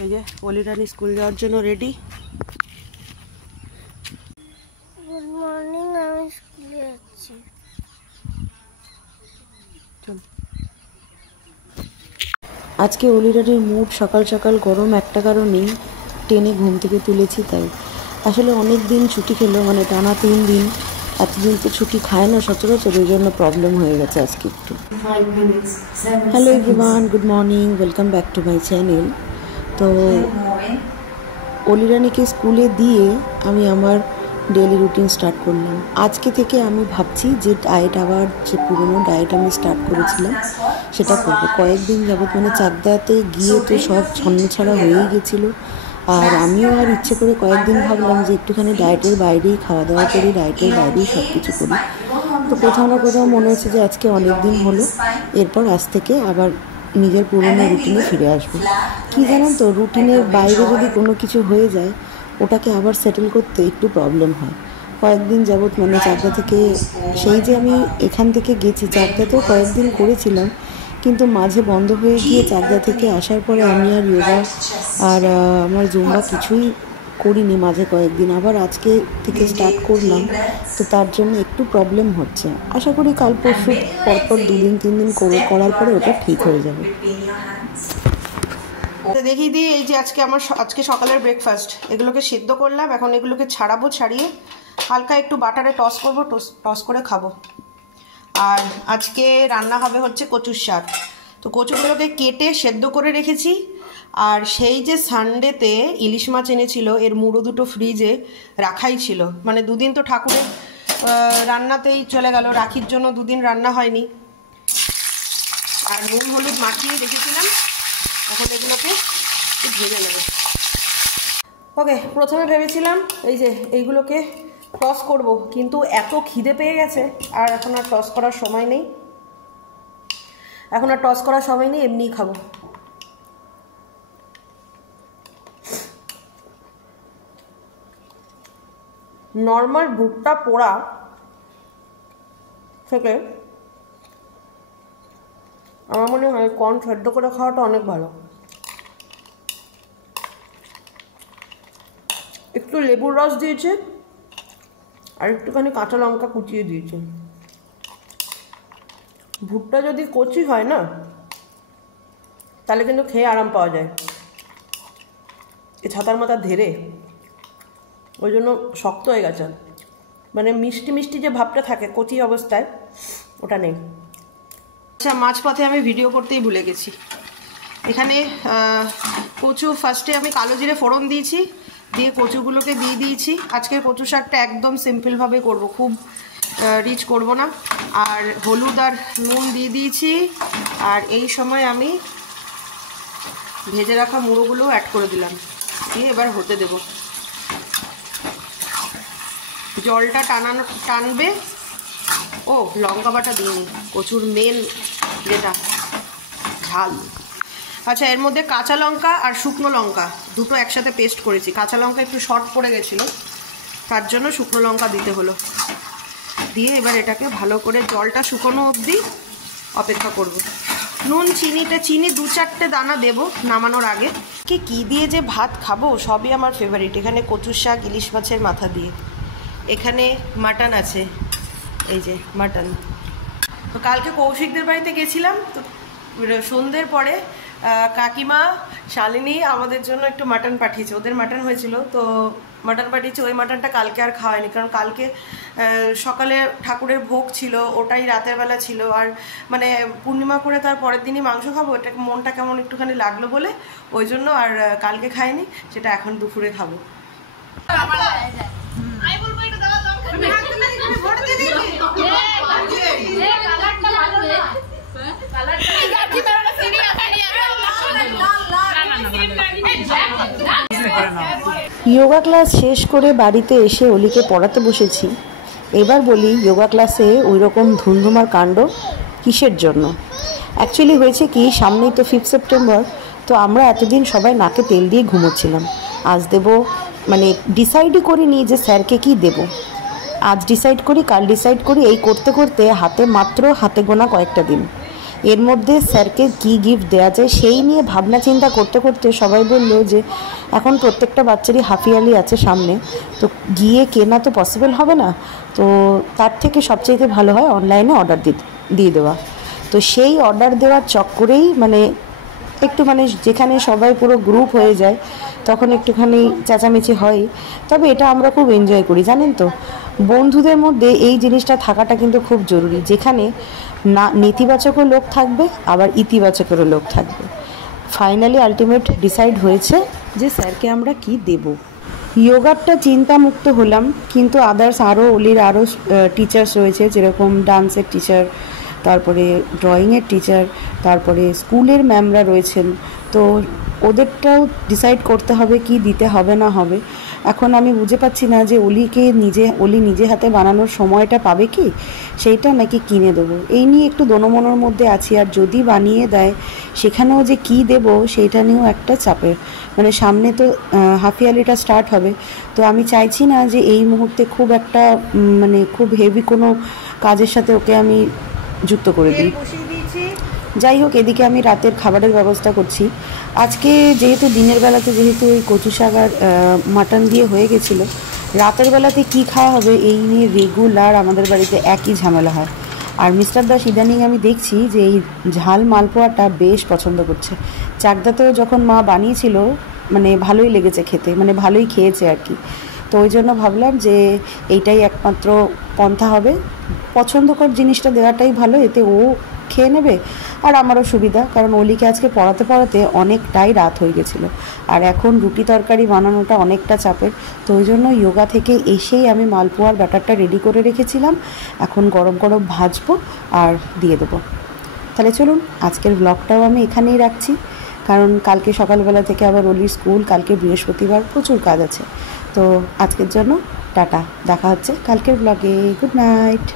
এই যে অলি রানী স্কুল যাওয়ার জন্য রেডি। গুড মর্নিং, আমি স্কুলে যাচ্ছি। আজকে অলি রানীর মুড সকাল সকাল গরম, একটা কারণেই টেনে ঘুম থেকে তুলেছি। তাই আসলে অনেক দিন ছুটি খেলো, মানে টানা 3 দিন। এতদিন তো ছুটি খায় না সচরাচর, ওই জন্য প্রবলেম হয়ে গেছে আজকে একটু। Hello everyone, good morning, welcome back to my channel. তো অলি রানীকে স্কুলে দিয়ে আমি আমার ডেলি রুটিন স্টার্ট করলাম। আজকে থেকে আমি ভাবছি যে ডায়েট, আবার যে পুরনো ডায়েট আমি স্টার্ট করেছিলাম সেটা করবো। কয়েকদিন যাবত মানে চাকদাতে গিয়ে তো সব ছন্নছাড়া হয়েই গেছিলো। আর আমিও আর ইচ্ছে করে কয়েকদিন ভাবলাম যে একটুখানি ডায়েটের বাইরেই খাওয়া দাওয়া করি, ডায়েটের বাইরেই সব কিছু করি। তো কোথাও না কোথাও মনে হচ্ছে যে আজকে অনেক দিন হলো, এরপর আজ থেকে আবার নিজের পুরনো রুটিনে ফিরে আসবো। কি জানেন তো, রুটিনের বাইরে যদি কোনো কিছু হয়ে যায় ওটাকে আবার সেটেল করতে একটু প্রবলেম হয়। কয়েকদিন যাবত মানে চাকদা থেকে, সেই যে আমি এখান থেকে গেছি চাকদাতেও কয়েকদিন করেছিলাম, কিন্তু মাঝে বন্ধ হয়ে গিয়ে চাকদা থেকে আসার পরে আমি আর যোগা আর আমার জুম্বা কিছুই করিনি মাঝে কয়েকদিন। আবার আজকে থেকে স্টার্ট করলাম, তো তার জন্য একটু প্রবলেম হচ্ছে। আশা করি কাল পরশু পরপর 2 দিন 3 দিন করার পরে ওটা ঠিক হয়ে যাবে। দেখিয়ে দিই, এই যে আজকে সকালের ব্রেকফাস্ট, এগুলোকে সেদ্ধ করলাম। এখন এগুলোকে ছাড়াবো, ছাড়িয়ে হালকা একটু বাটারে টস করবো, টস করে খাবো। আর আজকে রান্না হবে হচ্ছে কচুর শাক। তো কচুগুলোকে কেটে সেদ্ধ করে রেখেছি। আর সেই যে সানডেতে ইলিশ মাছ এনেছিল, এর মুড়ো দুটো ফ্রিজে রাখাই ছিল, মানে 2 দিন তো ঠাকুরের রান্নাতেই চলে গেল, রাখির জন্য 2 দিন রান্না হয়নি। আর নুন হলুদ মাখিয়ে রেখেছিলাম, এখন এগুলোকে ভেজে নেব। ওকে, প্রথমে ভেবেছিলাম এই যে এইগুলোকে টস করব, কিন্তু এত খিদে পেয়ে গেছে আর এখন আর টস করার সময় নেই। এমনিই খাবো। নর্মাল ভুট্টা পোড়া থেকে আমার মনে হয় কর্ন সেদ্ধ করে খাওয়াটা অনেক ভালো। একটু লেবুর রস দিয়েছে আর একটুখানি কাঁচা লঙ্কা কুচিয়ে দিয়েছে। ভুট্টা যদি কচি হয় না, তাহলে কিন্তু খেয়ে আরাম পাওয়া যায়। এই ছাতার মাথা ধেরে ওই জন্য শক্ত হয়ে গেছে, মানে মিষ্টি মিষ্টি যে ভাবটা থাকে কচি অবস্থায়, ওটা নেই। আচ্ছা, মাঝপথে আমি ভিডিও করতেই ভুলে গেছি। এখানে কচু ফার্স্টে আমি কালো জিরে ফোড়ন দিয়েছি, দিয়ে কচুগুলোকে দিয়ে দিয়েছি। আজকের কচু শাকটা একদম সিম্পলভাবে করব, খুব রিচ করব না। আর হলুদ আর নুন দিয়ে দিয়েছি। আর এই সময় আমি ভেজে রাখা মুড়োগুলো অ্যাড করে দিলাম, দিয়ে এবার হতে দেব। জলটা টানবে। ও লঙ্কা বাটা দিইনি, কচুর মেন যেটা ঝাল। আচ্ছা, এর মধ্যে কাঁচা লঙ্কা আর শুকনো লঙ্কা দুটো একসাথে পেস্ট করেছি। কাঁচা লঙ্কা একটু শর্ট পড়ে গেছিলো, তার জন্য শুকনো লঙ্কা দিতে হলো। দিয়ে এবার এটাকে ভালো করে জলটা শুকনো অবধি অপেক্ষা করব। নুন চিনি 2-4টে দানা দেব নামানোর আগে। কি দিয়ে যে ভাত খাবো, সবই আমার ফেভারিট। এখানে কচুর শাক ইলিশ মাছের মাথা দিয়ে, এখানে মাটন আছে, এই যে মাটন। তো কালকে কৌশিকদের বাড়িতে গেছিলাম, তো সন্ধ্যের পরে কাকিমা শালিনী আমাদের জন্য একটু মাটন পাঠিয়েছে। ওদের মাটন হয়েছিল, তো মাটন পাঠিয়েছে। ওই মাটনটা কালকে আর খাওয়ায়নি, কারণ কালকে সকালে ঠাকুরের ভোগ ছিল, ওটাই রাতের বেলা ছিল। আর মানে পূর্ণিমা করে তার পরের দিনই মাংস খাবো, এটা মনটা কেমন একটুখানি লাগলো বলে ওই জন্য আর কালকে খাইনি, সেটা এখন দুপুরে খাবো। যোগা ক্লাস শেষ করে বাড়িতে এসে অলিকে পড়াতে বসেছি। এবার বলি, যোগা ক্লাসে ওই রকম ধুমধুমার কাণ্ড কিসের জন্য? অ্যাকচুয়ালি হয়েছে কি, সামনেই তো 5 সেপ্টেম্বর। তো আমরা এতদিন সবাই নাকে তেল দিয়ে ঘুমোচ্ছিলাম। আজ দেব, মানে ডিসাইডই করিনি যে স্যারকে কি দেব। আজ ডিসাইড করি, কাল ডিসাইড করি, এই করতে করতে হাতে গোনা কয়েকটা দিন। এর মধ্যে স্যারকে কী গিফট দেওয়া যায় সেই নিয়ে ভাবনা চিন্তা করতে করতে সবাই বললো যে এখন প্রত্যেকটা বাচ্চারই হাফ ইয়ারলি আছে সামনে, তো গিয়ে কেনা তো পসিবল হবে না, তো তার থেকে সবচেয়ে ভালো হয় অনলাইনে অর্ডার দিয়ে দেওয়া। তো সেই অর্ডার দেওয়ার চক্করেই মানে একটু মানে যেখানে সবাই পুরো গ্রুপ হয়ে যায় তখন একটুখানি চেঁচামেচি হয়, তবে এটা আমরা খুব এনজয় করি জানেন তো। বন্ধুদের মধ্যে এই জিনিসটা থাকাটা কিন্তু খুব জরুরি, যেখানে না নেতিবাচকও লোক থাকবে আবার ইতিবাচকেরও লোক থাকবে। ফাইনালি আলটিমেট ডিসাইড হয়েছে যে স্যারকে আমরা কি দেব। ইয়োগারটা চিন্তামুক্ত হলাম, কিন্তু আদার্স আরও অলির আরও টিচার্স রয়েছে, যেরকম ডান্সের টিচার, তারপরে ড্রয়িংয়ের টিচার, তারপরে স্কুলের ম্যামরা রয়েছেন, তো ওদেরটাও ডিসাইড করতে হবে কি দিতে হবে না হবে। এখন আমি বুঝে পাচ্ছি না যে অলি নিজে হাতে বানানোর সময়টা পাবে কি, সেইটা নাকি কিনে দেবো, এই নিয়ে একটু দোনোমনোর মধ্যে আছি। আর যদি বানিয়ে দেয় সেখানেও যে কি দেব সেইটা নিয়েও একটা চাপের, মানে সামনে তো হাফ ইয়ারলিটা স্টার্ট হবে, তো আমি চাইছি না যে এই মুহূর্তে খুব একটা মানে খুব হেভি কোনো কাজের সাথে ওকে আমি যুক্ত করে দিই। যাই হোক, এদিকে আমি রাতের খাবারের ব্যবস্থা করছি। আজকে যেহেতু দিনের বেলাতে যেহেতু ওই কচু শাক আর মাটন দিয়ে হয়ে গেছিলো, রাতের বেলাতে কি খাওয়া হবে এই নিয়ে রেগুলার আমাদের বাড়িতে একই ঝামেলা হয়। আর মিস্টার দাস ইদানিং আমি দেখছি যে এই ঝাল মালপোয়াটা বেশ পছন্দ করছে। চাকদাতেও যখন মা বানিয়েছিল মানে ভালোই লেগেছে খেতে, মানে ভালোই খেয়েছে আর কি। তো ওই জন্য ভাবলাম যে এইটাই একমাত্র পন্থা হবে, পছন্দকর জিনিসটা দেওয়াটাই ভালো, এতে ও খেয়ে নেবে আর আমারও সুবিধা, কারণ অলিকে আজকে পড়াতে পড়াতে অনেকটাই রাত হয়ে গেছিলো আর এখন রুটি তরকারি বানানোটা অনেকটা চাপের। তো ওই জন্য যোগা থেকে এসেই আমি মালপোয়ার ব্যাটারটা রেডি করে রেখেছিলাম, এখন গরম গরম ভাজবো আর দিয়ে দেবো। তাহলে চলুন আজকের ব্লগটাও আমি এখানেই রাখছি, কারণ কালকে সকালবেলা থেকে আবার অলির স্কুল, কালকে বৃহস্পতিবার, প্রচুর কাজ আছে। তো আজকের জন্য টাটা, দেখা হচ্ছে কালকের ব্লগে। Good night.